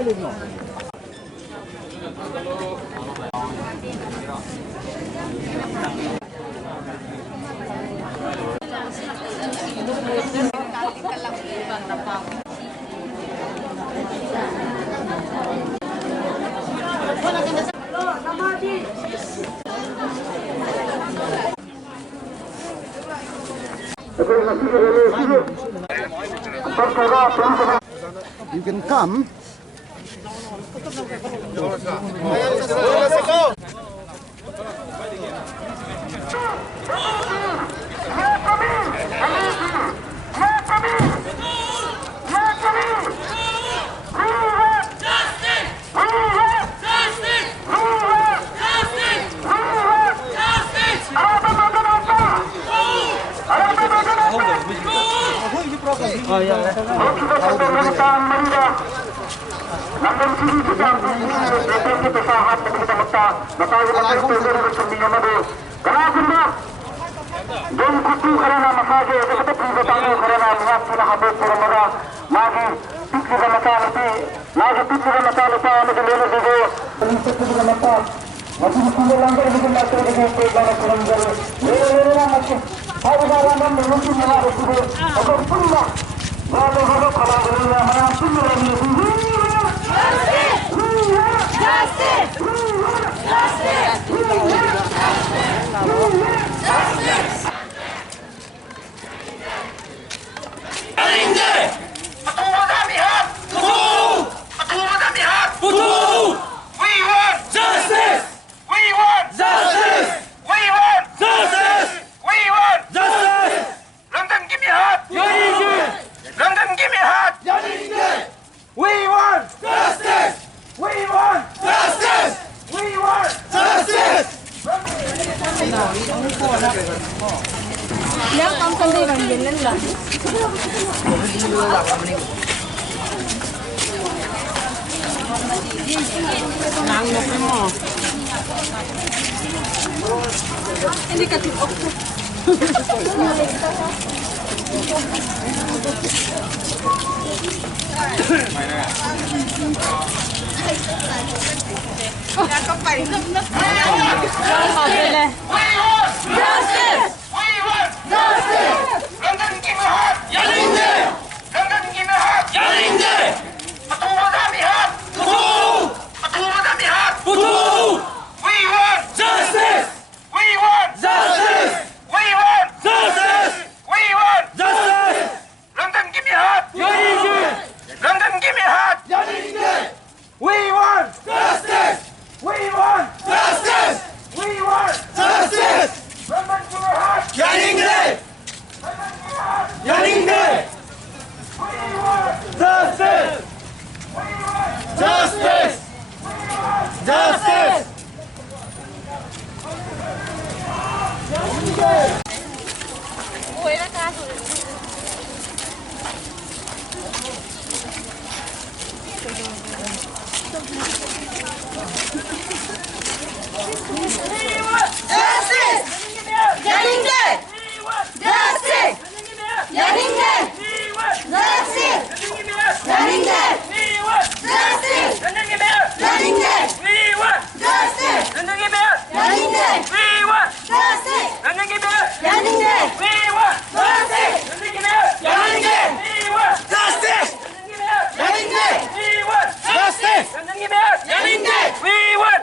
You can come. Nếu con đi bằng nhìn lên lần. Mang một cái mỏ. Ini kasih okto. Đã có phải nước nước. Họ về đây. Justice! Justice! London Kimihad! Yalinde! London Kimihad! Yalinde! Patumadabihat! Putu! Patumadabihat! Putu! We want justice! We want justice! We want justice! We want justice! London Kimihad! Yalinde! London Kimihad! Yalinde! We want justice! We want justice! We want justice! Yaningde! Yaningde! Justice! Justice! Justice! Ủa nó ca rồi. Justice! Yaningde! Justice! Yaningde! Justice! Yaningde! Justice! Yaningde! Justice! Yaningde! Justice! Yaningde! Justice! Yaningde! Justice! Yaningde! We want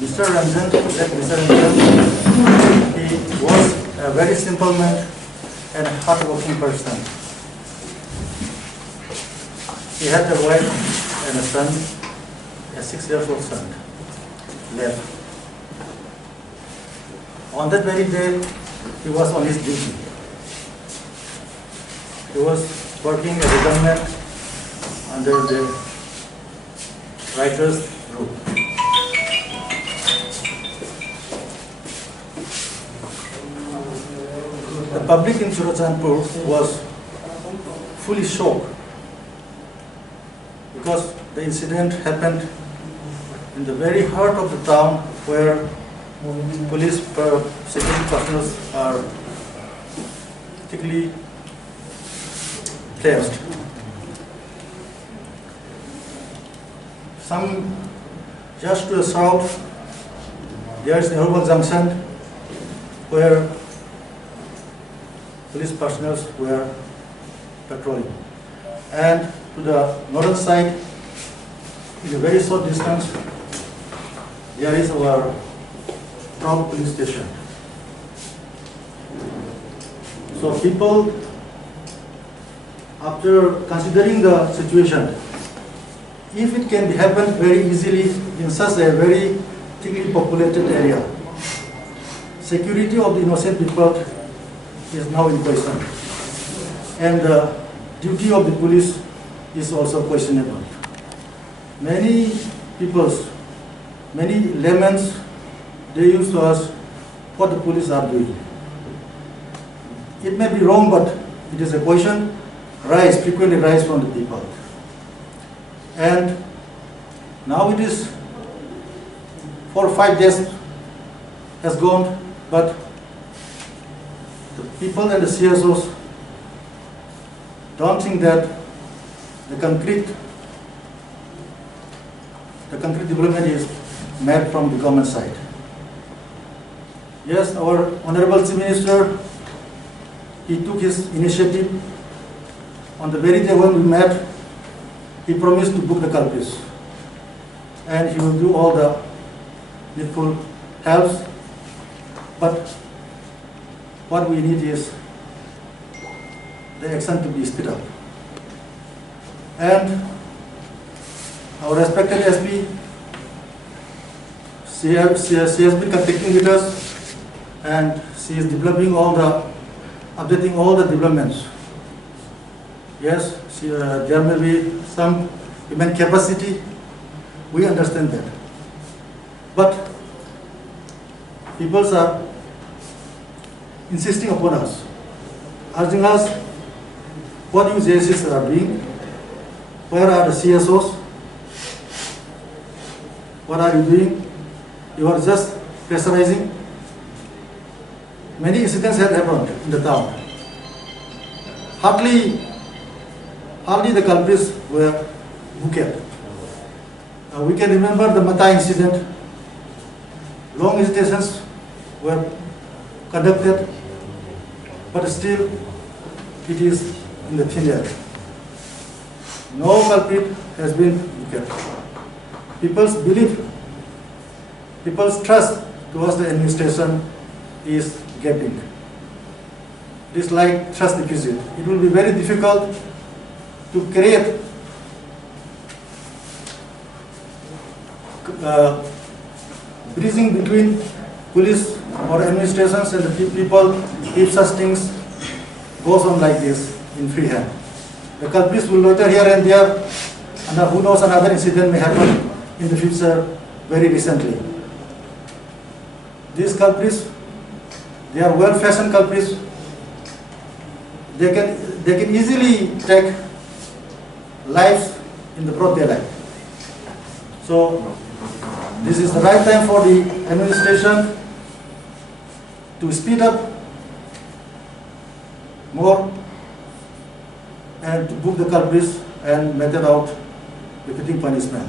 Mr. Ranjan, he was a very simple man and hard-working person. He had a wife and a son, a 6-year-old son, left. On that very day, he was on his duty. He was working as a gunman under the writer's group. The public in Churachandpur was fully shocked because the incident happened in the very heart of the town where police security personnel are thickly placed. Just to the south, there is the Hornbill Junction where police personnel were patrolling. And to the northern side, in a very short distance, there is our town police station. So people, after considering the situation, if it can be happen very easily in such a very thickly populated area, security of the innocent people is now in question, and the duty of the police is also questionable. Many peoples, many laymen, they used to ask what the police are doing. It may be wrong, but it is a question frequently rise from the people. And now it is 4 or 5 days has gone, but the people and the CSOs don't think that the concrete development is made from the government side. Yes, our Honorable Chief Minister, he took his initiative. On the very day when we met, he promised to book the culprits, and he will do all the needful helps. But what we need is the action to be speed up. And our respected SP, she has been contacting with us, and she is developing updating all the developments. Yes, there may be some human capacity, we understand that. But people are insisting upon us, asking us what you JSs are doing, where are the CSOs, what are you doing? You are just pressurizing. Many incidents have happened in the town. Hardly the culprits were booked. We can remember the Mata incident. Long visitations were conducted, but still it is in the thin air. No culprit has been booked. People's belief, people's trust towards the administration is gaping. It is like trust deficit. It will be very difficult to create bridging between police or administrations and the people if such things goes on like this in free hand. The culprits will loiter here and there, and who knows, another incident may happen in the future very recently. These culprits, they are well-fashioned culprits. They can easily take lives in the broad daylight. So this is the right time for the administration to speed up more and to book the culprits and mete out befitting punishment.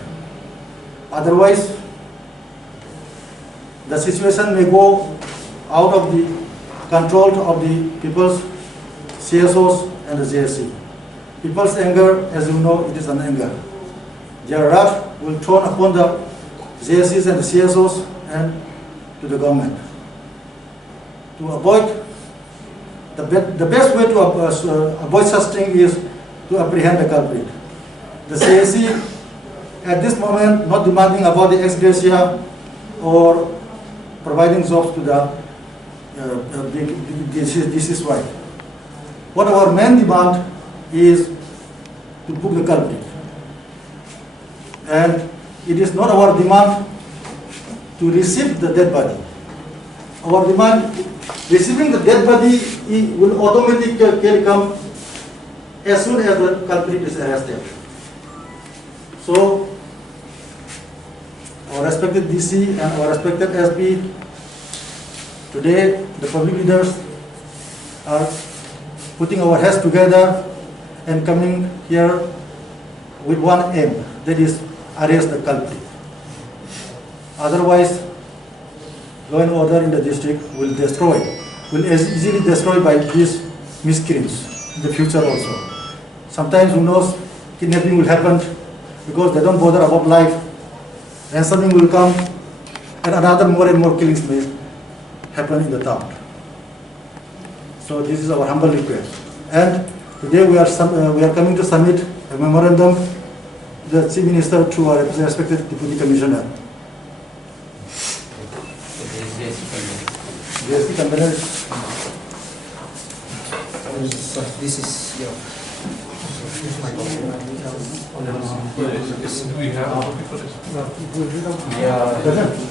Otherwise, the situation may go out of the control of the people's CSOs and the JSC. People's anger, as you know, it is an anger. Their wrath will turn upon the JSCs and the CSOs and to the government. To avoid, the best way to avoid such thing is to apprehend the culprit. The CSC at this moment not demanding about the ex gratia or providing jobs to the deceased wife. What our main demand is to book the culprit. And it is not our demand to receive the dead body. Our demand, receiving the dead body will automatically come as soon as the culprit is arrested. So, our respected DC and our respected SB, today the public leaders are putting our heads together and coming here with one aim, that is arrest the culprit. Otherwise, law and order in the district will easily destroyed by these miscreants in the future also. Sometimes, who knows, kidnapping will happen because they don't bother about life. Ransoming will come and another more and more killings may happen in the town. So this is our humble request. And today we are coming to submit a memorandum to the Chief Minister to our respected Deputy Commissioner. JSP convener. This is your.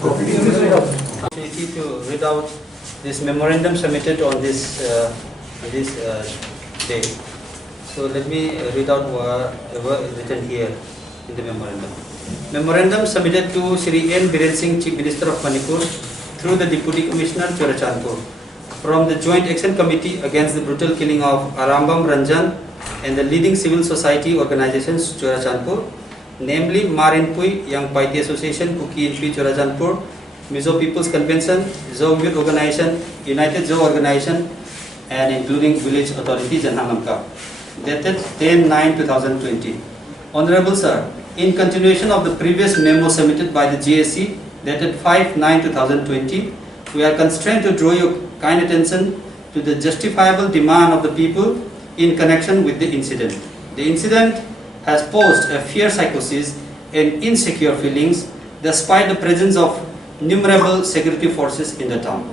Opportunity to read out this memorandum submitted on this day. So let me read out whatever is written here in the memorandum. Memorandum submitted to Shri N. Biren Singh, Chief Minister of Manipur, through the Deputy Commissioner Churachandpur, from the Joint Action Committee against the brutal killing of Arambam Ranjan and the leading civil society organizations Churachandpur, namely Marinpui Young Paiti Association, Kuki Inpi Churachandpur, Mizo People's Convention, Zo Youth Organization, United Zo Organization, and including Village Authority Janhanamka, dated 10/9/2020. Honorable Sir, in continuation of the previous memo submitted by the GSC, dated 5/9/2020, we are constrained to draw your kind attention to the justifiable demand of the people in connection with the incident. The incident has posed a fear psychosis and insecure feelings despite the presence of innumerable security forces in the town.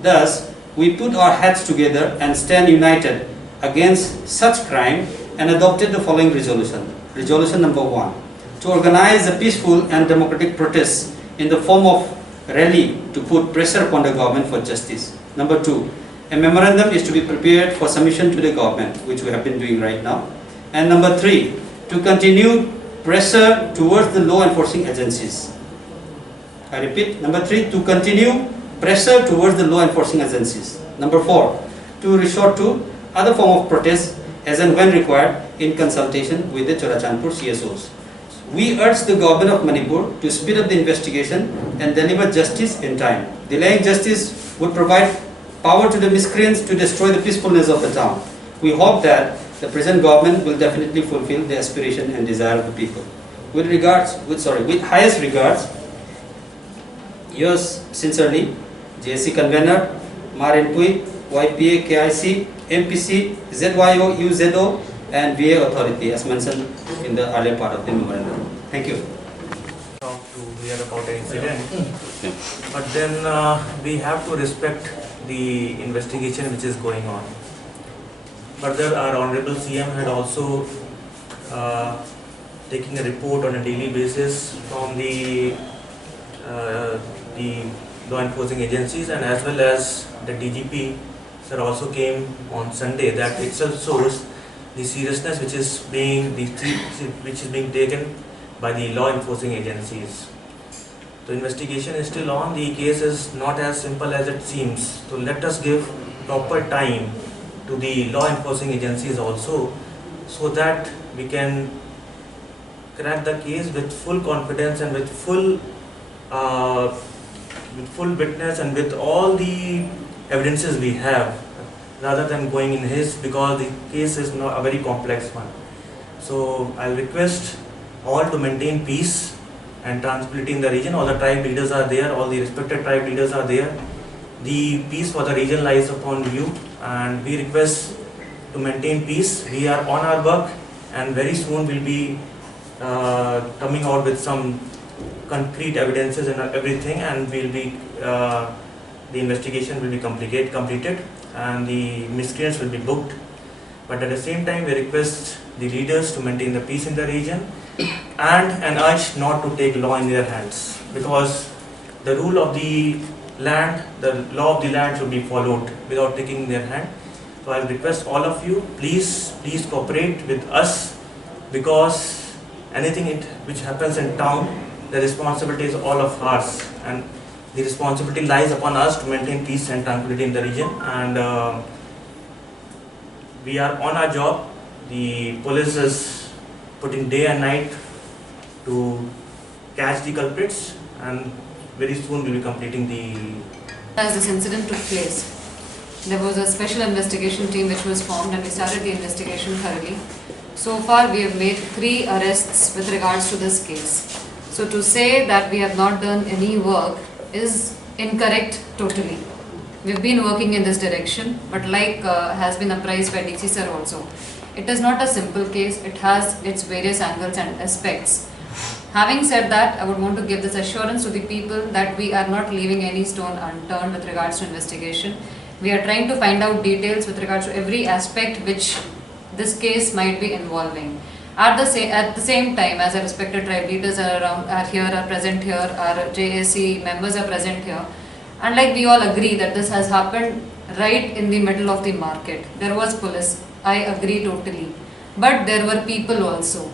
Thus, we put our heads together and stand united against such crime and adopted the following resolution. Resolution number 1. To organize a peaceful and democratic protest in the form of rally to put pressure upon the government for justice. Number 2. A memorandum is to be prepared for submission to the government, which we have been doing right now. And number 3. To continue pressure towards the law enforcing agencies. I repeat, number 3, to continue pressure towards the law enforcing agencies. Number 4, to resort to other form of protest as and when required in consultation with the Churachandpur CSOs. We urge the government of Manipur to speed up the investigation and deliver justice in time. Delaying justice would provide power to the miscreants to destroy the peacefulness of the town. We hope that the present government will definitely fulfill the aspiration and desire of the people. With highest regards, yours sincerely, JSC Convener, Marinpui, YPA, KIC, MPC, ZYO, UZO, and VA Authority, as mentioned in the earlier part of the memorandum. Thank you. To hear about an incident, but then we have to respect the investigation which is going on. Further, our Honorable CM had also taking a report on a daily basis from the law enforcing agencies, and as well as the DGP sir also came on Sunday. That itself shows the seriousness which is being taken by the law enforcing agencies. The investigation is still on. The case is not as simple as it seems. So let us give proper time to the law enforcing agencies also, so that we can crack the case with full confidence and with full witness and with all the evidences we have, rather than going in haste, because the case is not a very complex one. So I'll request all to maintain peace and tranquility in the region. All the tribe leaders are there, all the respected tribe leaders are there. The peace for the region lies upon you, and we request to maintain peace. We are on our work, and very soon we'll be coming out with some concrete evidences and everything, and we'll be the investigation will be completed and the miscreants will be booked. But at the same time, we request the leaders to maintain the peace in the region and urge not to take law in their hands, because the rule of the land, the law of the land should be followed without taking in their hand. So I will request all of you, please cooperate with us, because anything which happens in town, the responsibility is all of ours, and the responsibility lies upon us to maintain peace and tranquility in the region. And we are on our job. The police is putting day and night to catch the culprits, and very soon we will be completing the... As this incident took place, there was a special investigation team which was formed, and we started the investigation thoroughly. So far we have made 3 arrests with regards to this case. So to say that we have not done any work is incorrect totally. We've been working in this direction, but like has been apprised by DC sir also, it is not a simple case. It has its various angles and aspects. Having said that, I would want to give this assurance to the people that we are not leaving any stone unturned with regards to investigation. We are trying to find out details with regards to every aspect which this case might be involving. At the same time, as our respected tribe leaders are present here, our JAC members are present here, and like we all agree that this has happened right in the middle of the market. There was police, I agree totally, but there were people also.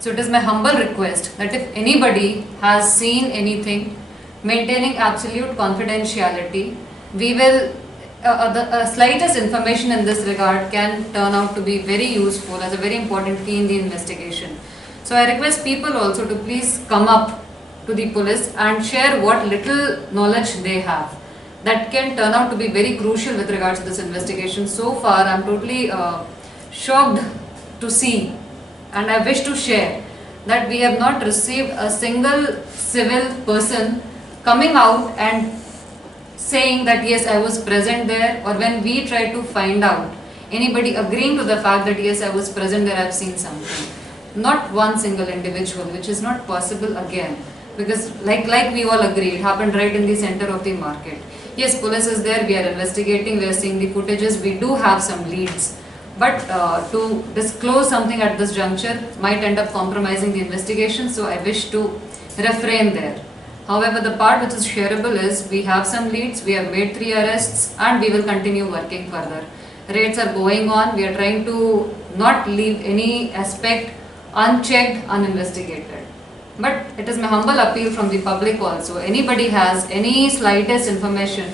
So it is my humble request that if anybody has seen anything, maintaining absolute confidentiality, we will the slightest information in this regard can turn out to be very useful as a very important key in the investigation. So I request people also to please come up to the police and share what little knowledge they have. That can turn out to be very crucial with regards to this investigation. So far I am totally shocked to see, and I wish to share, that we have not received a single civil person coming out and saying that yes, I was present there, or when we try to find out, anybody agreeing to the fact that yes, I was present there, I have seen something. Not one single individual, which is not possible again, because like we all agree, it happened right in the center of the market. Yes, police is there, we are investigating, we are seeing the footages, we do have some leads, but to disclose something at this juncture might end up compromising the investigation, so I wish to refrain there. However, the part which is shareable is we have some leads, we have made 3 arrests, and we will continue working further. Raids are going on, we are trying to not leave any aspect unchecked, uninvestigated. But it is my humble appeal from the public also. Anybody has any slightest information,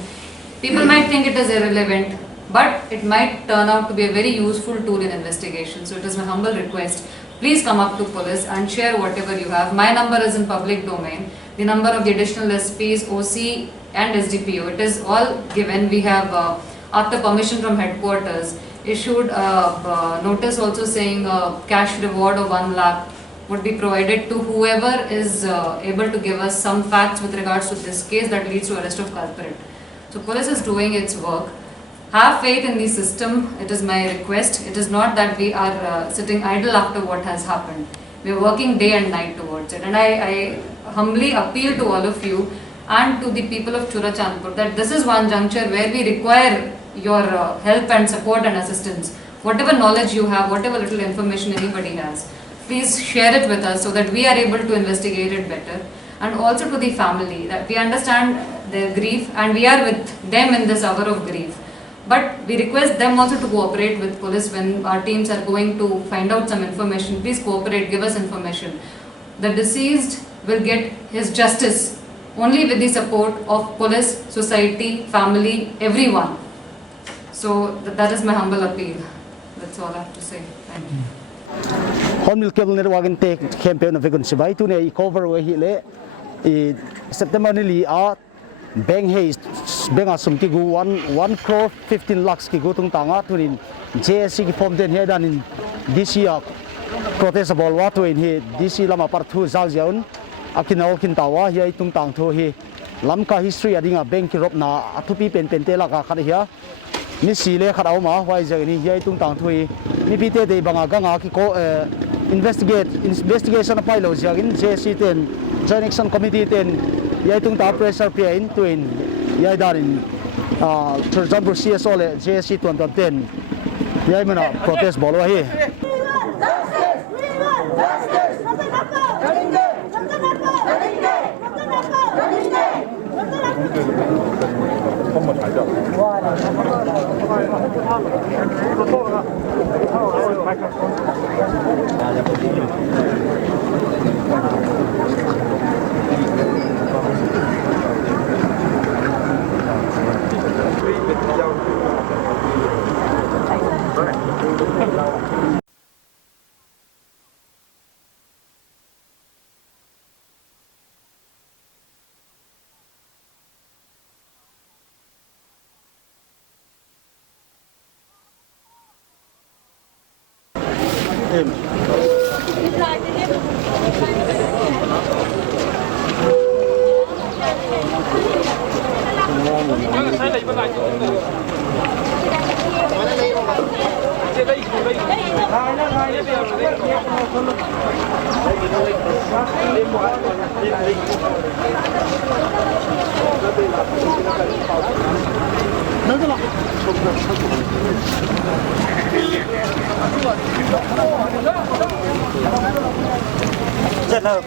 people might think it is irrelevant, but it might turn out to be a very useful tool in investigation. So it is my humble request, please come up to police and share whatever you have. My number is in public domain. The number of the additional SPs, OC and SDPO, it is all given. We have, after permission from headquarters, issued a notice also saying cash reward of 1 lakh would be provided to whoever is able to give us some facts with regards to this case that leads to arrest of culprit. So police is doing its work. Have faith in the system, it is my request. It is not that we are sitting idle after what has happened. We are working day and night towards it, and I humbly appeal to all of you and to the people of Churachandpur that this is one juncture where we require your help and support and assistance. Whatever knowledge you have, whatever little information anybody has, please share it with us so that we are able to investigate it better. And also to the family, that we understand their grief and we are with them in this hour of grief. But we request them also to cooperate with police when our teams are going to find out some information. Please cooperate, give us information. The deceased will get his justice only with the support of police, society, family, everyone. So that is my humble appeal. That's all I have to say. Thank you. Hornbill Cable Network in take campaign of vegan sibai to ne cover we hile September ni a bank hay bank asum ki gu 1 crore 15 lakhs ki gu tung tanga tunin JSC ki form den he dan in DC protest bol wa to in he DC lama par thu zal jaun akinol kin tawa hi tung tang tho hi lamka history adinga bank ki rop na athupi pen te la ka khad hiya ni sile khat au ma wai jang ni hi tung tang thui ni pite de banga ganga ki ko investigation pai lo jagin JSC ten joint action committee ten yai tung ta pressure pe in twin yai darin for example CSO le JSC 2010 yai mana protest bolo hi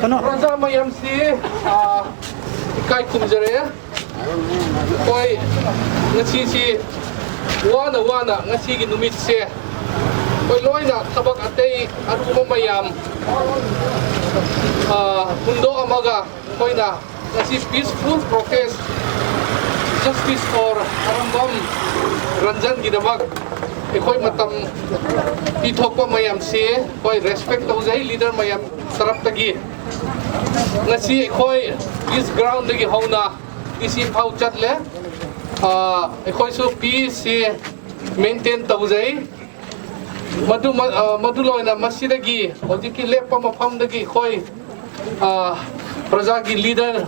Raja mayam si ikai kumjare koi ngasi si wana ngasi gi numit se koi loina tabak atei aruma mayam hundo amaga koi na ngasi peaceful protest justice for Arambam Ranjan gidamak koi matam ithokpa mayam se koi respect tauzai leader mayam sarap tagi ngasi koi this ground lagi hauna isi phau chatle koi so peace se maintain tauzai madu loina masidagi hojiki lepa mafam dagi koi praja gi leader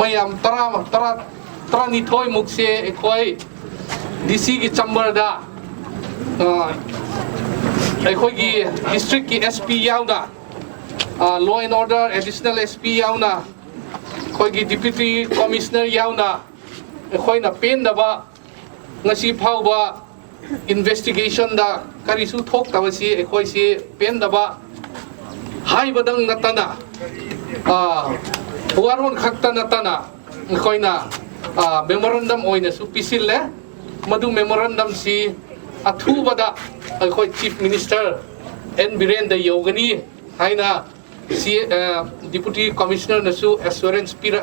mayam tara ni thoi mukse koi DC gi chamber da koi gi district ki SP yauna law and order additional SP yauna koi gi deputy commissioner yauna koi na pen da ba ngasi phau ba investigation da karisu thok tawasi koi si pen da ba hai badang natana waron khakta natana koi na memorandum oina su pisille madu memorandum si athu bada koi chief minister N Biren da yogani haina si deputy commissioner nasu assurance pira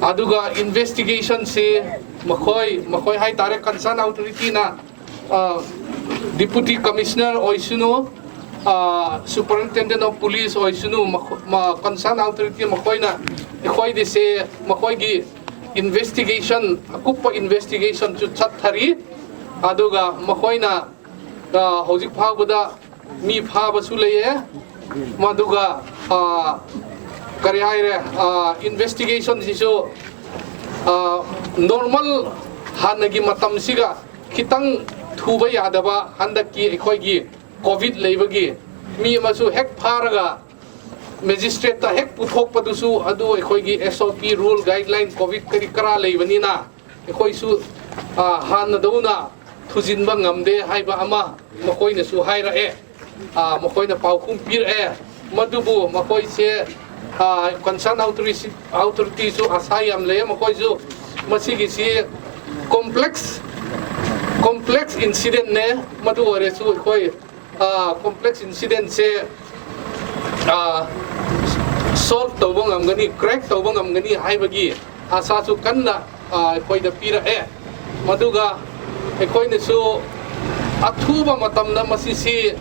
aduga investigation se makoi hai tare concern authority na deputy commissioner oisuno superintendent of police oisuno concern authority makoi na koi de se makoi gi investigation akupa investigation chu chat thari aduga makoi na hojik phawada mi phaba su leye maduga kari haire investigation siso normal hanagi matam siga kitang thuba yadaba handaki ekhoi gi covid leibagi mi masu hek pharaga magistrate ta hek puthok padusu adu ekhoi gi SOP rule guideline covid kari kara leibani na ekhoi su han dauna thujinba ngamde haiba ama makoi na su haira makoi na paukhum pir madubu makoi se concern authority su asayam le makoi su masigi si complex incident ne madu ore su koi complex incident se solve tawang amgani crack tawang amgani haibagi asa su kanna koi da pira maduga ꯑꯩꯈꯣꯏꯅꯁꯨ ꯑꯊꯨꯕ ꯃꯇꯝꯗ ꯃꯁꯤꯁꯤ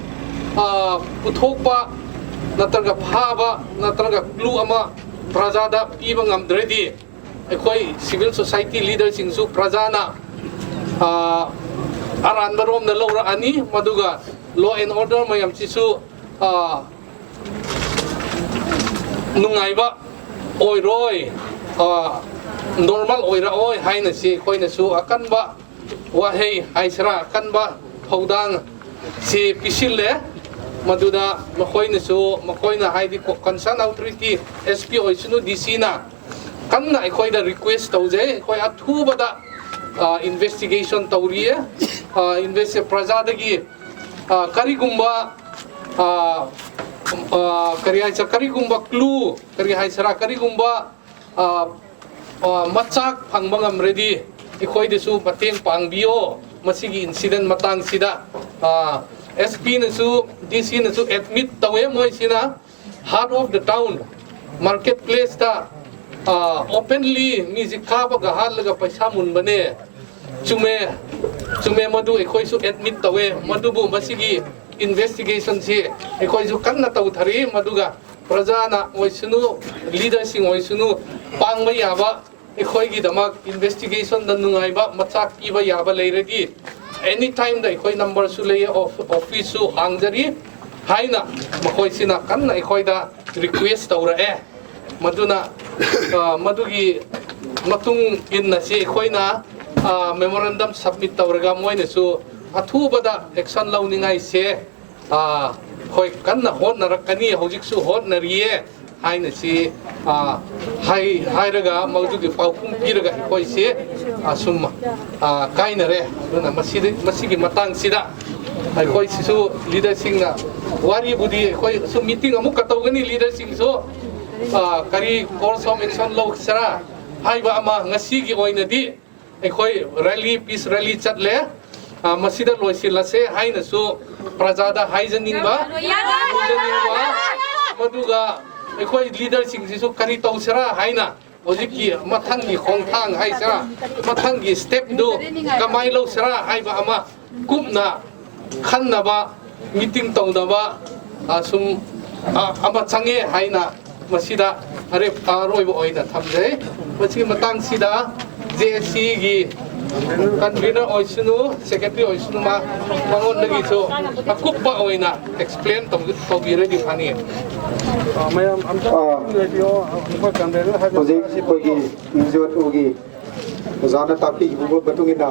ꯄꯨꯊꯣꯛꯄ ꯅꯠꯇ꯭ꯔꯒ ꯐꯥꯕ ꯅꯠꯇ꯭ꯔꯒ ꯀ꯭ꯂꯨ ꯑꯃ ꯄ꯭ꯔꯖꯥꯗ ꯄꯤꯕ ꯉꯝꯗ꯭ꯔꯗꯤ ꯑꯩꯈꯣꯏ ꯁꯤꯚꯤꯜ ꯁꯣꯁꯥꯏꯇꯤ ꯂꯤꯗꯔꯁꯤꯡꯁꯨ ꯄ꯭ꯔꯖꯥꯅ ꯑꯔꯥꯟꯕ ꯔꯣꯝꯗ ꯂꯧꯔꯛꯑꯅꯤ ꯃꯗꯨꯒ ꯂꯣ ꯑꯦꯟ ꯑꯣꯔꯗꯔ ꯃꯌꯥꯝꯁꯤꯁꯨ ꯅꯨꯡꯉꯥꯏꯕ ꯑꯣꯏꯔꯣꯏ ꯅꯣꯔꯃꯦꯜ ꯑꯣꯏꯔꯛꯑꯣꯏ ꯍꯥꯏꯅꯁꯤ ꯑꯩꯈꯣꯏꯅꯁꯨ ꯑꯀꯟꯕ ꯋꯥꯍꯩ ꯍꯥꯏꯁꯤꯔꯥ ꯑꯀꯟꯕ ꯊꯧꯗꯥꯡ ꯁꯤ ꯄꯤꯁꯤꯜꯂꯦ ꯃꯗꯨꯗ ꯃꯈꯣꯏꯅ ꯍꯥꯏꯗꯤ ꯀꯟꯁꯔꯟ ꯑꯣꯊꯣꯔꯤꯇꯤ SP ꯑꯣꯏꯁꯅꯨ DCꯅ ꯀꯟꯅ ꯑꯩꯈꯣꯏꯗ ꯔꯤꯀ꯭ꯋꯦꯁ ꯇꯧꯖꯩ ꯑꯩꯈꯣꯏ ꯑꯊꯨꯕꯗ इन्वेस्टिगेशन तौरिए प्रजादगी करीगुम्बा करीगुम्बा क्लू करी हाइसरा करीगुम्बा मचाक फंगबा ngамरेदी इखोइदसु मतेंग पांगबियो मसिगी इंसिडेंट मतंग सिदा SP नसु DC नसु एडमिट तवे मोइसिना heart of the town market place ता ओपनली म्यूजिक खाबा गहालगा पैसा मुनबने चुमे मधु एखोइसु एडमिट तवे मधुबु मसिगी इन्वेस्टिगेशन से एखोइसु कन्ना तौथरी मधुगा प्रजाना ओइसुनु लीडरसिंग ओइसुनु पांगबा याबा एखोइगी दमक इन्वेस्टिगेशन द नुंगाइबा मचाक पीबा याबा लेरगी एनी टाइम द एखोइ नंबर सु लेय ऑफिस सु हांगजरी हाइना मखोइसिना कन्ना एखोइदा रिक्वेस्ट तौरए मधुना मधुगी मतुंग इन्ना से एखोइना मेमोरेंडम सबमिट तौरगा मोइनसु अथुबदा एक्शन लौनिंगाइ से खोइ कन्ना होनरकनी हौजिकसु होनरिए हाइनसि हाइरगा मौजुगी पाउपुम पिरगा एखोइसे असुम काइनरे दुना मसिगी मतंग सिदा एखोइसिसु लीडरसिंगना वारी बुदी एखोइ सु मीटिंग अमुक कतौगनी लीडरसिंगसु करी कोर्स ऑफ एक्शन लौसरा हाइबा अमा ngasiगी ओइनदी एखोइ रैली पीस रैली चटले मसिदा लोइसिलसे हाइनसु प्रजादा हाइजनिंगबा मदुगा एखोइ लीडरसिंगसिसु करी तौसरा हाइना होजिकी मथंगी खोंथांग हाइसरा मथंगी स्टेप दु कमाइ लौसरा हाइबा अमा कुपना खन्नबा मीटिंग तौदबा असुम अमा चंगे हाइना मसिदा अरे आरोइबो ओइना थमजै मसिगी मतंग सिदा JSC गी कन्वीनर ओइसुनु सेक्रेटरी ओइसुनु मा मंगोनदगी सो अकुप्पा ओइना एक्सप्लेन तौबिरेदि फानी मयाम आमचा रेडियो अमफा कन्वेनर हाबे होजे कोगी इंजोट ओगी जाना तापी बुबो बतुंगिना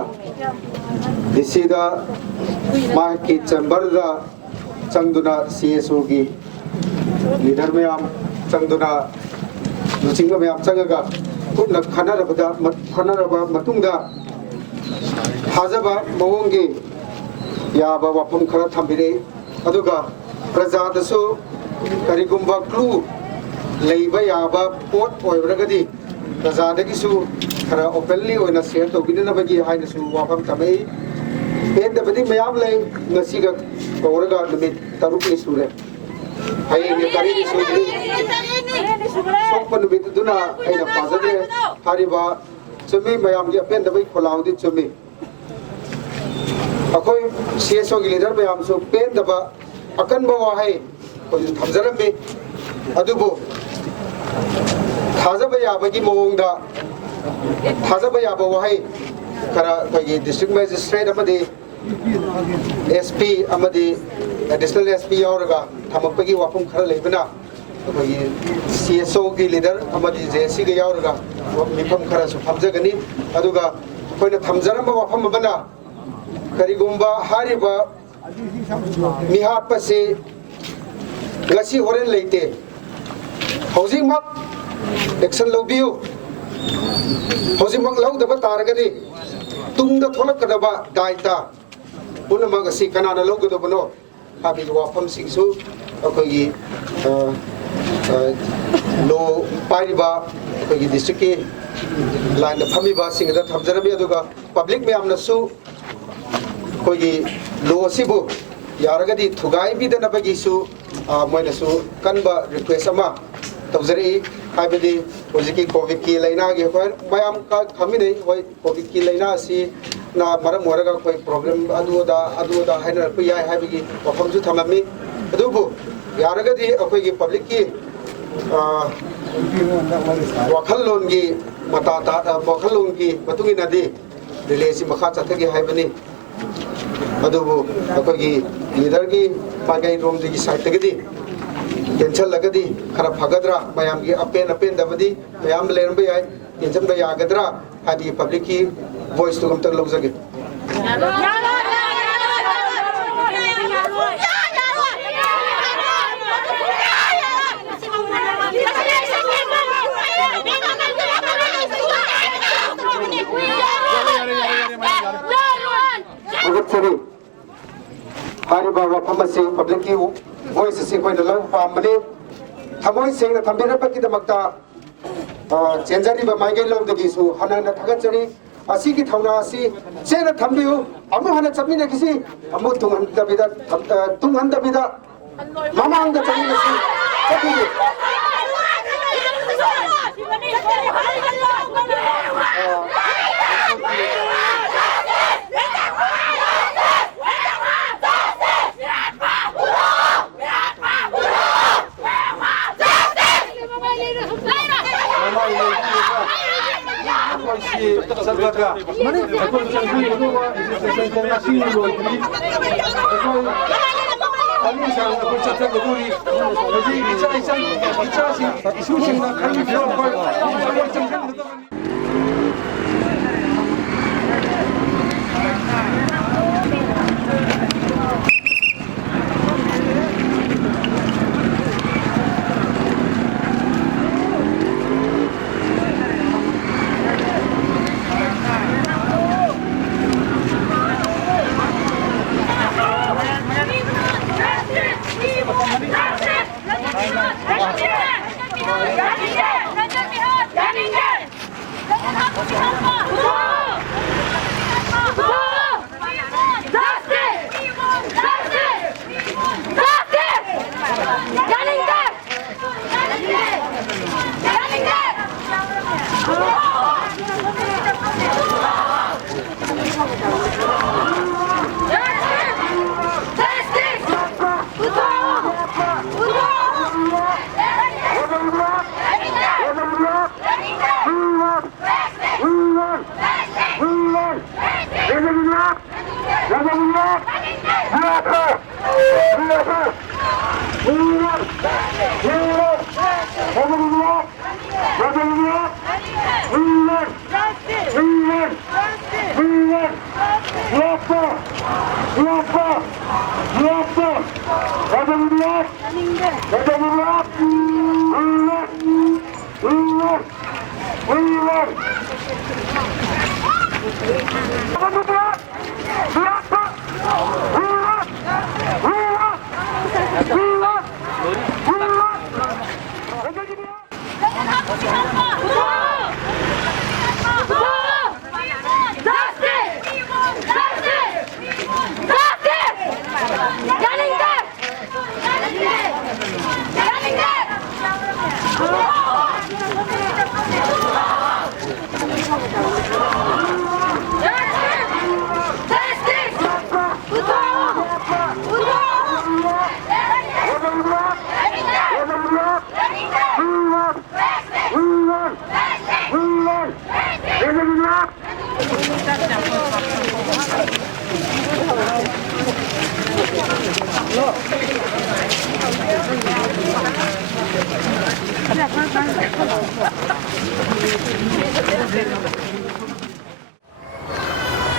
दिसिदा मा की चैम्बर दा चंगदुना CSO गी लीडर मयाम चंगदुना लुचिंगा मयाम चंगगा कुना खनरबा मतुंगदा हाजबा मवंगी याबा वाफम खरा थंबिरे अदुगा प्रजादसु करिगुम्बा क्लू लेबा याबा पोट ओइब्रगदी प्रजादगिसु खरा ओपनली ओइना शेयर तौबिनबगी हाइनसु वाफम तमै पेदबदी मयाम लै ngasiga तौरगा निमित तरुकनि सुरे हाइने तारिख सुरे सोपन बिदुना आइना पाजदे हारिबा चुमी मयाम गी अपेंदबै खोलाउदी चुमी अखोइ CSO गी लीडर मयाम सु पेंदबा अकनबा वाहै कोइ थमजरमे अदुबो थाजबा याबगी मोंगदा थाजबा याबा वाहै खरा कोइ डिस्ट्रिक्ट मजिस्ट्रेट अमदि SP अमदि एडिशनल SP यावरगा थमकपगी वाफम खरा लेबना कोइ CSO गी लीडर अमदि JSC गी यावरगा मिफम खरा सु थमजगनी अदुगा कोइना थमजरम वाफम बना करिगुम्बा हारिबा मिहात पसे गसी होरेन लेते हौजिमक एक्शन लौबियु हौजिमक लौदबा तारगदी तुंगदा थोलकदबा दायता पुनमक असि कनाना लौगदबनो हाबि वाफम सिंगसु अखोगी लो पाइबा अखोगी डिस्ट्रिक्ट की लाइन फमीबा सिंगदा थमजरबी अदुगा पब्लिक मयामनसु कोई लो सिबु यारगदी थुगाई बिदनबगिसु मोइनसु कनबा रिक्वेस्ट अमा तौजरी हाइबदी होजिकी कोविड की लाइना गे मयाम का खमिनै होय कोविड की लाइना असि na maram moraga koi problem aduda haina ko yai haibigi wafam ju thamami adubu yaraga di akoi gi public ki wakhallon gi matata wakhallon gi matungina di relay si makha chathagi haibani adubu akoi gi leader gi pagai rom gi site gi di cancel lagadi khara phagadra mayam gi apen dabadi mayam len ba yai cancel ba yagadra hadi public ki voice to come to log jage sorry hari bawa phamasi public ki voice sing koi dalang pamani thamoi sing na thambira pa ki damakta chenjari ba maigai lom dagi su hanana thagachari asi ki thauna asi chena thambiu amu hana chamina kisi amu tunghan dabida mamang da chamina si chabi Salvaga, mana? Aku jangan kedua, saya kena sini loh. Kami sangat bercakap berduri. Jadi bicara isu sih nak kami jawab.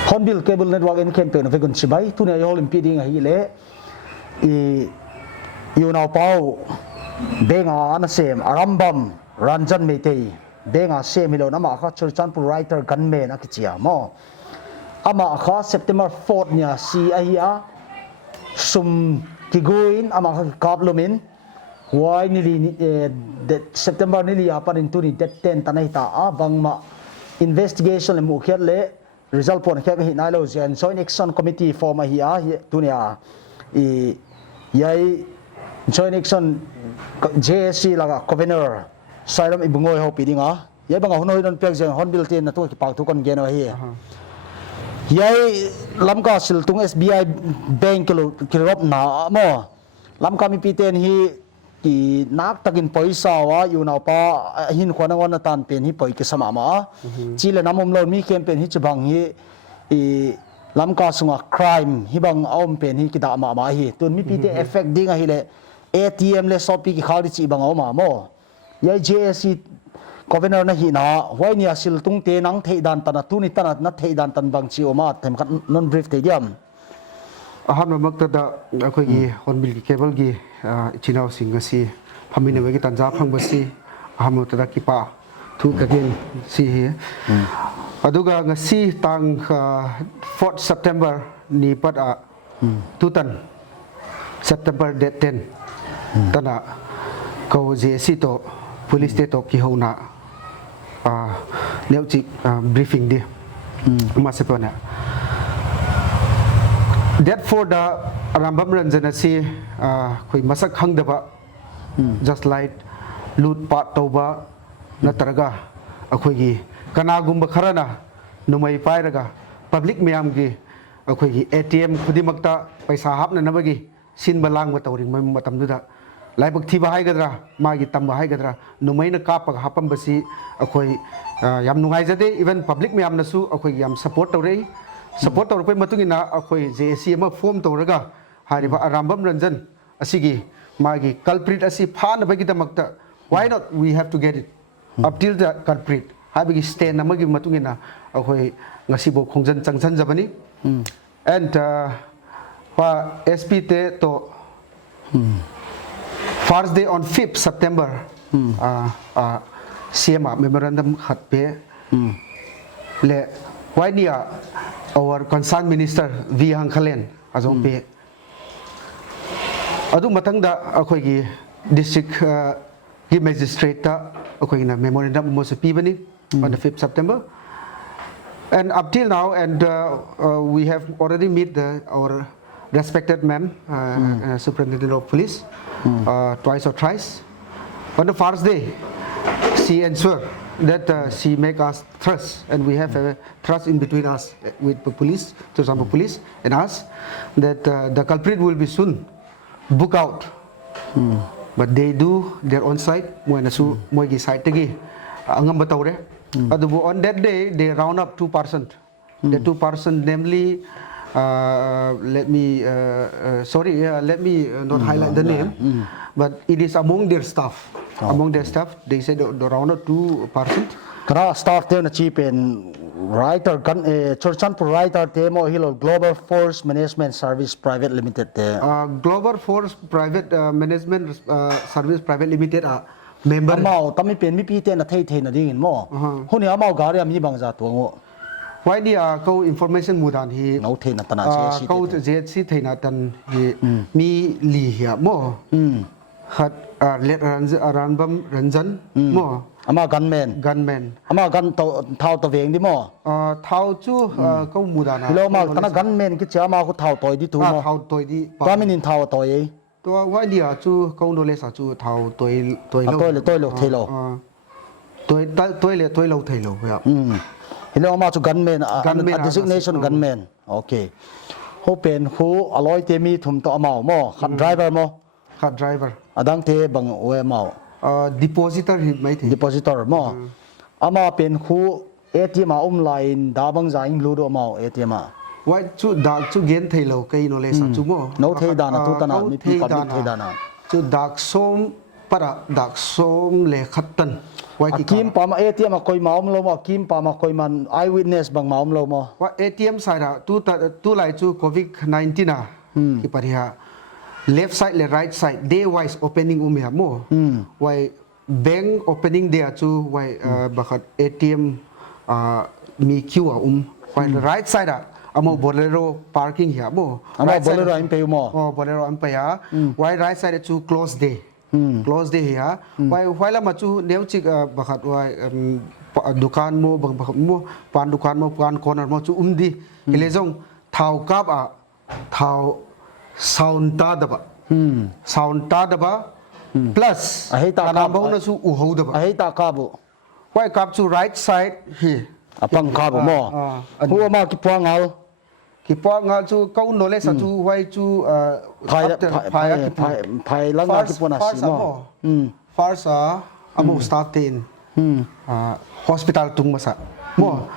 Hornbill Cable Network in campaign of Vegan Sibai, Tuna Olympic ding a hile, you now pow, being on same, Arambam Ranjan Mete, being a same Milonama, Churchan writer gunman Akitia, more. Ama September 4th nya si ahia sum kiguin ama kablumin why nili September nili apan intuni det 10 tanahita abang ma investigation lemu khle result pon kha hi nailo jan joint action committee form ahia tunia I yai joint action JSC laga governor Sairam ibungoi ho pidinga yai banga honoi don pek jeng Hornbill tin na to ki pak tu kon geno hi Hiai lamka siltung SBI bank kilop na mo lamka mi piten hi ki nak takin paisa wa yuna pa hin khwana wana tan pen hi poi ke sama ma chile namom lo mi campaign hi chbang hi i lamka sunga crime hi bang om pen hi ki da ma ma hi tun mi pite effect ding hi le ATM le sopi ki khali chi bang ma mo yai JSC governor na hi na hoi ni asil tung te nang thei dan tan tu ni tan na thei dan tan bang chi oma them khat non brief te diam aham makta da akhoi gi Hornbill Cable gi chinau sing si phamine we gi tanja phang basi aham ta ki pa thu kigen si he aduga ngasi tang 4 September ni pat a thutun September date 10 tana ko je si to police te to ki hona leuchi briefing di masepona therefore the Arambam Ranjan si koi masak khangdaba just like loot pat toba natraga akhoi gi kanagumba kharana numai pairaga public mayam gi akhoi gi ATM khudimakta paisa hapna nabagi sin balang ma tawring matam duda laibak thiba haigadra magi tamba haigadra numaina kapag hapam basi akhoi yam nungai jade even public mayam nasu akhoi yam support tawrei support tawrpai matungina akhoi JSC ama form tawraga hariba Arambam Ranjan asigi magi culprit asi phana bagi damakta why not we have to get it up till the culprit habigi stand amagi matungina akhoi ngasibo khongjan changchan jabani and pa SP te to first day on 5th September CMA memorandum khatpe le wainia our concerned minister V Hangkhalen azompe adu matangda akhoi gi district gi magistrate ta akhoi na memorandum mo se pibani on the 5th September and up till now and we have already met our respected man superintendent of police twice or thrice. On the first day, she ensured that she make us trust, and we have a trust in between us with the police, to some police and us, that the culprit will be soon book out. But they do their own side. When su moigi side tegi angam bataure. On that day, they round up 2%. The 2%, namely. Let me not highlight the name, but it is among their staff. Among their staff, they said around 2%. Kara staff te na chief and writer churchan pro writer te mo hilou Global Force Management Service Private Limited te. Global Force Private Management Service Private Limited member. Amao tami pen mi pi te na thei na dingin mo. Huni amao gari am hi bangza tuango. Why the information mudan he no thei na tana si ko JSC thei na tan he mi li hia mo hat let Arambam Ranjan mo ama gunman ama gun thau to veng di mo thau chu ko mudana lo ma tana gunman ki cha ma ko thau toy di tu mo thau toy di pa min thau toy to why dia chu ko no le sa chu thau toy lo thei lo toy lo thei lo ya hilou ma chu gunman a designation gunman okay ho pen khu aloi te mi thum to amao mo khat driver mo khat driver adang te bang we mau depositor hi mai the depositor mo ama pen khu ATM line da bang za ing lu do mau ATM why chu dak chu gen thei lo kai no le sa chu mo no thei da na tu ta na mi pi public thei da na chu dak som para dak som le khatan Kim pa ma ATM koi maum lo mo kim pa ma koi man eyewitness bang maum lo mo wa ATM side tu lai chu COVID-19 ki pariha left side le right side day wise opening ya mo why bank opening there chu why bakhat ATM mi queue why right side amo bolero parking ya mo amo bolero am pe mo bolero am pe ya why right side chu close day close day ya why la machu neu chik bakhat why dukan mo bang bakhat mo pan dukan mo pan corner mo chu umdi kelejong thau kap thau sound ta daba plus ahita ka na su u ho daba ahita ka bu why kap chu right side hi apang kha bo mo hu ma ki puangal ki puangal chu kau knowledge sa chu wai chu phai lang ki pona si mo first amo start in hospital tung masa mo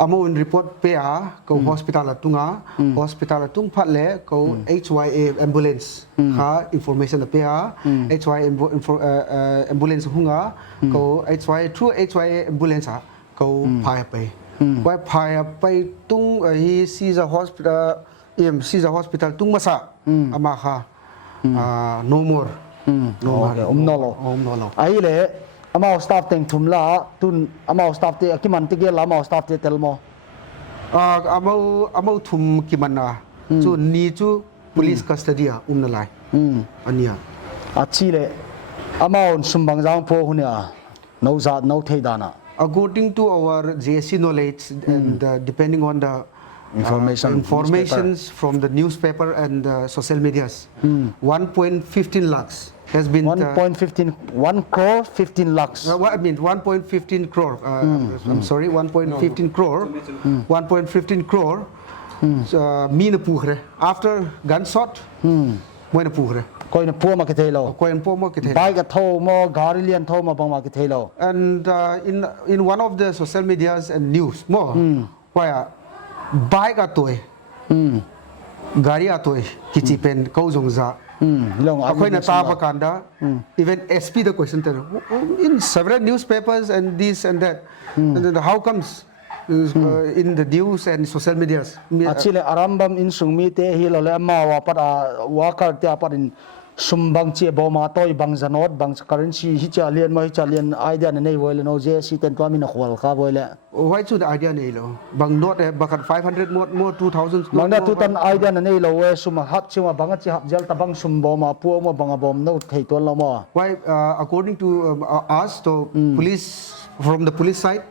amo in report pe ko hospital tunga hospital tung phat le ko HYA ambulance kha information pe HYA ambulance hunga ko HYA through HYA ambulance ko phai pe wai phai pe tung hi Caesar hospital Caesar hospital tung masa ama kha no more no lo ai le amao staff teng thumla tun amao staff te akiman te gel amao staff te telmo amao thum kimana chu ni chu police custody umna lai ania achi le amao sumbang jang pho hunia no zat no theidana according to our JSC knowledge and depending on the informations from the newspaper and social medias 1.15 lakhs has been 1 crore 15 lakhs what I mean 1.15 crore I'm sorry 1.15 crore 1.15 crore mina pugre after gunshot when pugre koina pu ma ke thelo koina pu ma ke thelo bike a tho mo gari lian tho ma bang ma ke thelo and in one of the social medias and news mo why bike a toy gari a toy kichi pen ko jong za akoina ta pa kanda even SP the question in several newspapers and this and that and then how comes in the news and social medias achile arambam in sungmi te hi lo le ma wa pat wa kar te apat in sumbang che bo ma toy bang zanot bang currency hi cha lian idea nei voile no je si ten to mi na khwal kha voile why should idea nei lo bang not bakat 500 more 2000 bang na tu tan idea nei lo we suma hap chima bang chi hap jal ta bang sum bo ma pu mo bang bom no thei ton lo mo why according to us to police from the police side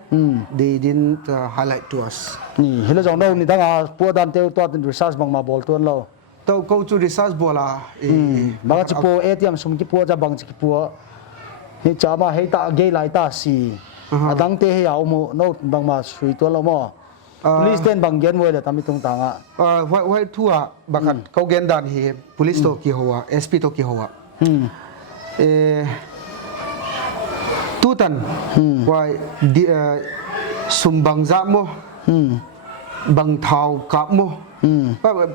they didn't highlight to us ni hilo jong no ni danga pu dan te to research bang ma bol ton lo to go to research bola bang chi po ATM sum ki po ja bang chi po ni cha ma hei ta ge lai ta si adang te he au mo no bang ma sui to lo mo police ten bang gen voi le tami tung tanga why thua bakat ko gen dan he police to ki howa SP to ki howa tutan why sumbang za mo bang thau kap mo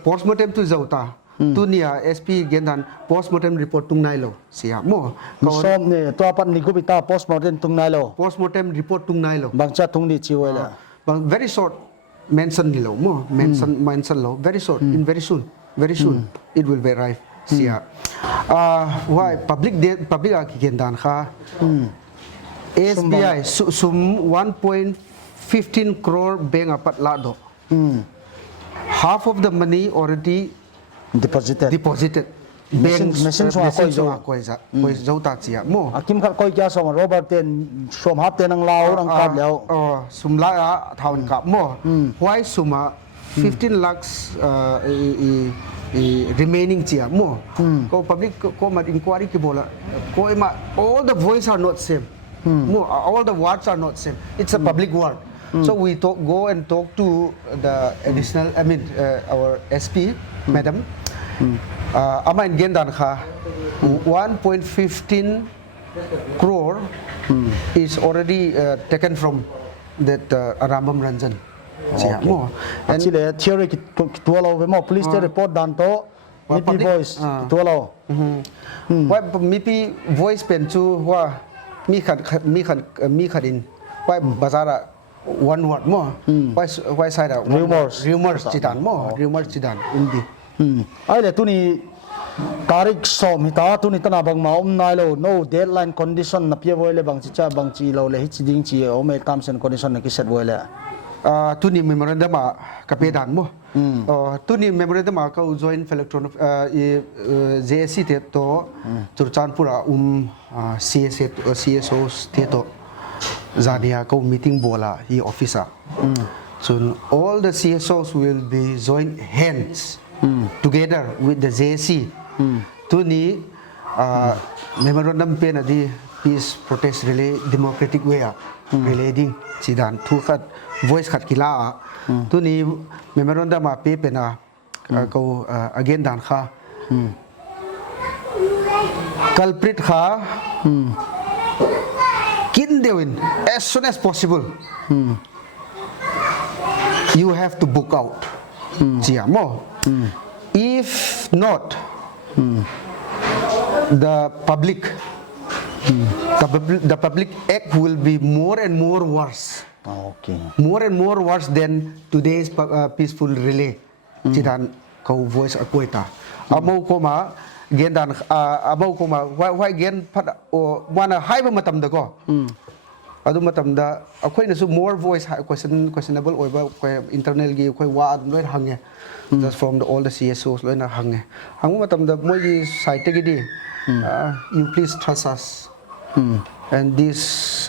postmortem tu zauta tu nia SP gendan postmortem report tung nai lo sia mo som ne to pan ni gupita postmortem tung nai lo postmortem report tung nai lo bang cha tung ni chi wala bang very short mention ni lo mo mention lo very short in very soon it will be arrive sia why public gendan kha SBI sum 1.15 crore bank apat la do half of the money already deposited machine so koi zo ta chia mo akim khal koi kya so robert ten som hap ten ang lao ang kap leo sum la thaun kap mo why suma 15 lakhs remaining chia mo ko public ko ma inquiry ki bola ko ma all the voice are not same mo all the words are not same it's a public word so we go and talk to the additional I mean our SP madam ama in gendan kha 1.15 crore is already taken from that Arambam Ranjan mo actually theory ki to lo mo police report dan to mipi voice to lo wa mipi voice pen chu wa mi kharin wa bazara one word mo why side rumors chidan indi ai le tuni tarik som hita tuni tana bang ma nai lo no deadline condition na pia voile bang chi cha bang chi lo le hi chi ding chi o me terms and condition na ki set voile tuni memorandum kapedan mo tuni memorandum ka join electron JSC te to Churchanpura CSO te to Zania ko meeting bola hi officer so all the CSOs will be join hands together with the JSC tuni memorandum pe na di peace protest relay democratic way relay ding chidan thu khat voice khat kila tu ni memorandum ma pe pena ko again dan kha culprit kha kin dewin as soon as possible you have to book out mo if not the public the public act will be more and more worse. Okay. More and more worse than today's peaceful relay. Chidan kau voice akuita. Amo koma gen dan amo koma why gen pat wana hai ba matam da ko. Adu matam da akoi na su more voice questionable oiba internal gi akoi wa loi hange. Just from all the CSOs loi na hange. Amo matam da moi gi site gi di. You please trust us. And this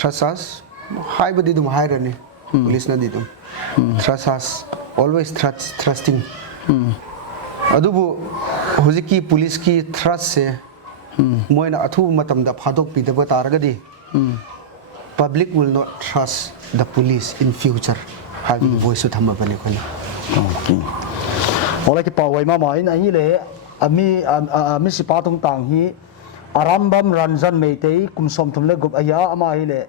trust us. Hi, but didum hirani. Police na didum. Trust us. Always trusting. Adubu huziki police ki trust se. Moi na athu matam da phadok pi deba taragadi. Public will not trust the police in future. Having voice to thamba bane kona. Okay. Ola ki pawai ma mai na hi le ami si patung tang hi Arambam Ranjan meitei kumsom thumle gup aya ama hi le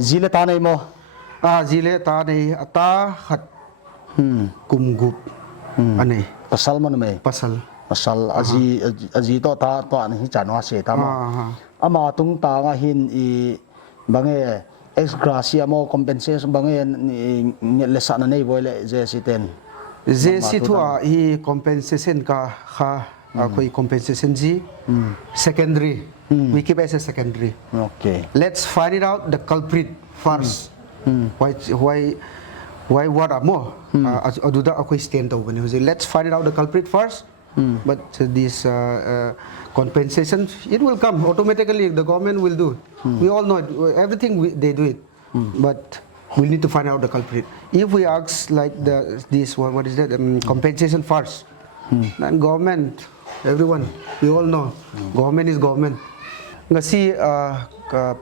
zile ta nei mo zile ta nei ata khat kum gup anei pasal man me pasal aji to ta to an hi chanwa se ta ma ama tung ta nga hin I bange ex gratia mo compensation bange le sana nei boile je siten je si thua hi compensation ka kha koi compensation ji secondary we keep as a secondary. Okay, let's find it out the culprit first. Why what more aduda akoi stand over ne let's find it out the culprit first. But this compensation it will come automatically, the government will do. We all know it, everything they do it. But we need to find out the culprit. If we ask like this what is that compensation first, then government, everyone, we all know government is government. Ngasi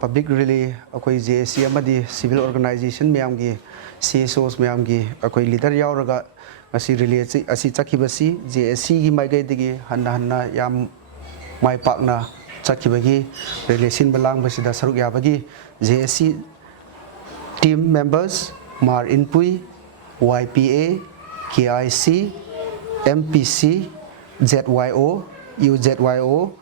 public really akoi JSC amadi civil organization myam gi CSOs myam gi akoi leader yauraga ngasi really asi chakibasi JSC gi maigai digi hanna yam maipakna chakibagi relation balang basida saruk yabagi JSC team members Mar Inpui, YPA, KIC, MPC, ZYO, UZYO,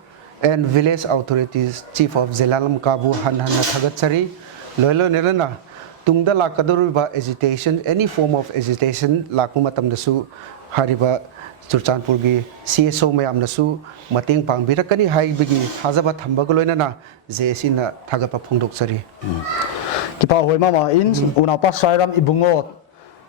and village authorities, Chief of Zelalam Kabu Hanhana Thagatsari, Lolo Nerana, Tungda Lakaduruba agitation, any form of agitation, Lakumatam Nasu, Hariba, Churchanpurgi, CSO Mayam Nasu, Mating Pang Birakani Hai Bigi, Hazaba Tambagolona, Zesina Thagapa Pundoksari. Kipa hoi mama in una pasairam ibungot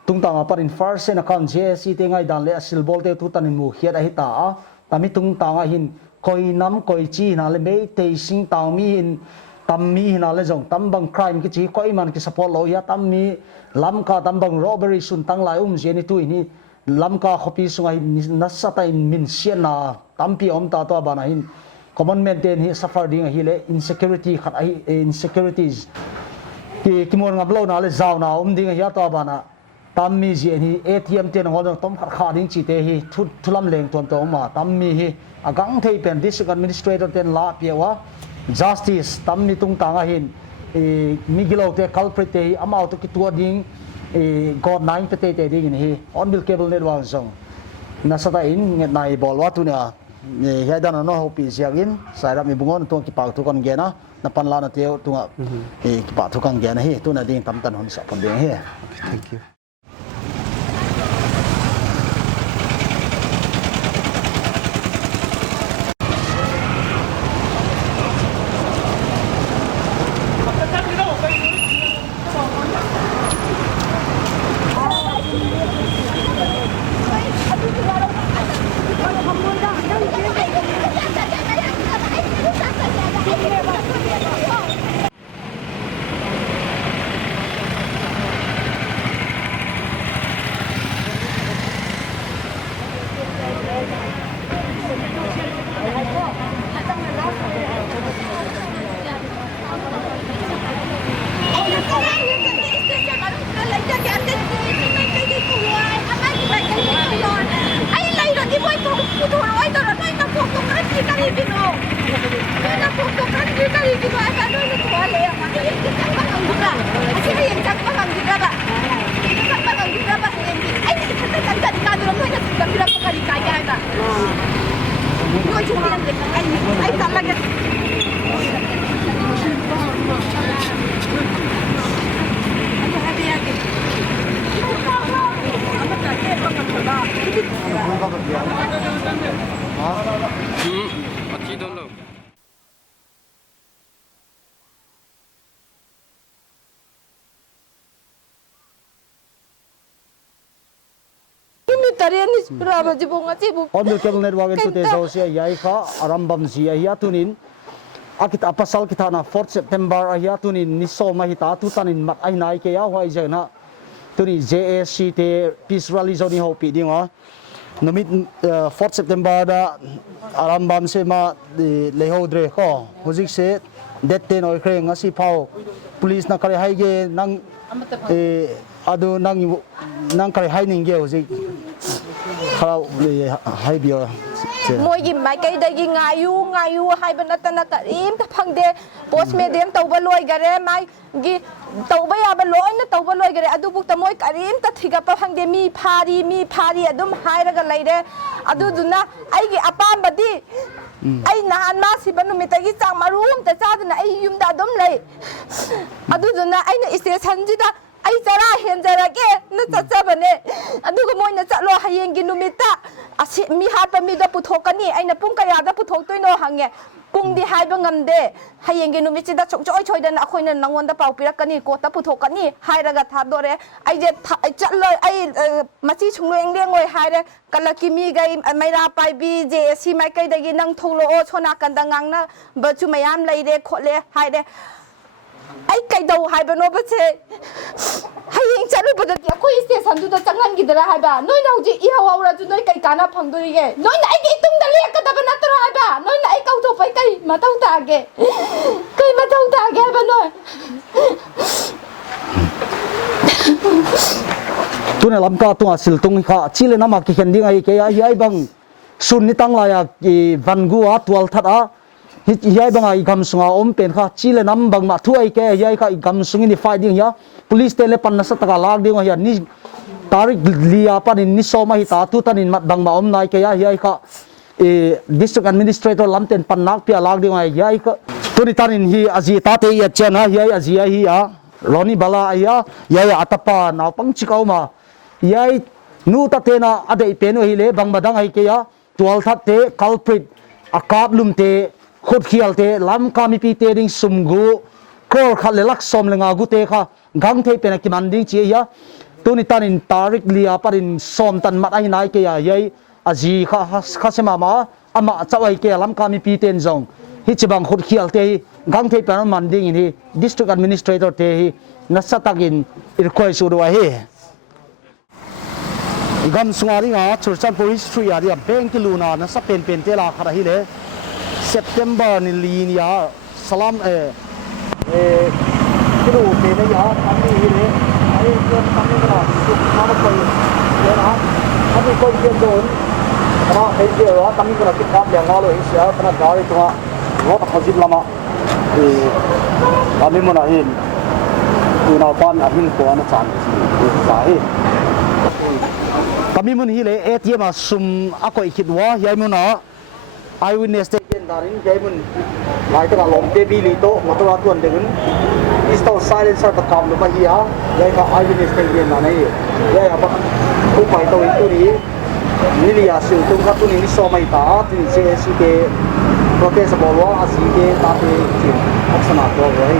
tungtang apar in first and account JSC te ngai dan le silbol te tutan in mu khiat a hita a tami tungtang a hin koi nam koi chi na le me te sing tang mi in tam mi na le jong tam bang crime ki chi koi man ki support lo ya tam mi lam ka tam bang robbery sun tang lai je ni tu ni lam ka khopi sungai nasata in min sian na tam pi om ta to bana hin common maintain hi suffer ding hi le insecurity khat ai insecurities ki mon ngablo na le zaw na ding ya to bana tam mi je ni ATM te ngol tom khat kha ding chi te hi thulam leng ton to ma tam mi hi agang thei pen district administrator ten la piawa justice tam mi tung tanga hin migilo te culprit te amao to ki tu ding god nine te te ding hi Hornbill Cable Network song nasata in nai bol wa tu na hiai dan no hopi siagin saira mi bungon to ki pau tu kon gena na panla na teo tunga ki pa tu kang gena hi tu na ding tam tan hon sa pon ding hi. Thank you. Karigino. Kaya pupukan di karigino asa doon na tuwali. Ay kitang panganggura. Kasi yung sang panganggura ba? Sang panganggura ba? Ay itatagda di kadro mo na sa bilang pagkalikaya ba? Noon yung bilang ay talaga. Hornbill Cable Network itu tesosia Hiai ka Arambam Ranjan tunin akit apasal kita na 4 September tunin niso mahita tutanin mat ai nai ke ya hoi jana tuni JSC te peace rally zone ho pi dinga nomit 4 September da Arambam se ma lehodre ko hojik se dette noi kre ngasi phau police na kare hai ge nang adu nang kare hai ning ge hojik khao hai bio Moi gi mai kai da gi ngayu hai ban atana karim ta phangde post medium tawba loi gare mai gi tawba ya ba loi na tawba loi gare adu buk ta moi karim ta thiga pa phangde mi phari adum hai raga laire adu duna ai gi apam badi ai nahan ma si banu mitagi chang marum ta chadna ai yum da dum lai adu duna ai na station ji da ai chara henjarage na chachabane aduga moina chalo hayengi numita asi mi hapa mi da puthokani aina pung kaya da puthok toino hange pung di haiba ngamde hayengi numiti da chokchoi choidana akhoina nangonda pau pirakani ko ta puthokani hairaga thadore ai je challo ai machi chungloeng lengoi haire kalaki mi gai maira pai bi je si mai kai dagi nang tholo o chona kanda ngangna bachu mayam leire khole haire ai kai dau haiba no ba che hayeng chalu ba da koi station du da changan gi dara haiba noi na uji i hawa ura ju noi kai kana phang dori ge noi na ai gi tung da le ka da ba na tara haiba noi na ai kau to pai kai ma tau ta ge ba noi tune lamka tu asil tung kha chile nama ki khending ai ke ya hiai bang sun ni tang la ya ki vangu a twal that a Hiai bang ai gam sunga om pen kha chile nam bang ma thu ai ke hiai kha gam sungi ni fighting ya police tele pan na sa taka lag ding ya ni tarik lia pan ni so ma hi ta tu tan in mat bang ma om nai ke ya hiai kha district administrator lamten pan nak pia lag ding ai hiai kha tu ni tan in hi aji ta te ya chen ha hiai aji hi ya roni bala ya ya atapa na pang chikau ma hiai nu ta te na adei pen hi le bang madang ai ke ya 12 that te culprit akap lum te khut khial te lam kami pi te ding sumgu kor khat le lak som lenga gu te kha gang the pe na ki manding chi ya tuni tan in tarik lia parin som tan mat ai nai ke ya yai aji kha sema ma ama chawai ke lam kami pi ten jong hi chibang khut khial te gang the pe na manding in hi district administrator te hi nasatakin request uru hi gam sungari nga churchan police tree ya bank luna na sa pen te la khara hi le September ni linia salam kilo te ne ya kami hi le ai ke kami na su ma ko ye na abi ko ye don ma he je wa kami ko ki kap ya ngalo hi sia kana dari to ro ta khajib lama ami mo na hin tu na pan ahin ko na chan chi sa hi kami mun hi le ATM sum akoi khidwa yai mo na eyewitness taken darin jaimun lai ta lom te bi li to motora tuan degun install silencer ta kam lo ma hi ha yai ka eyewitness taken na nei yai apa ko pai to itu ni nilia sil tung ka tu ni so mai ta tin se si te protest bolwa asi te ta te aksana to rai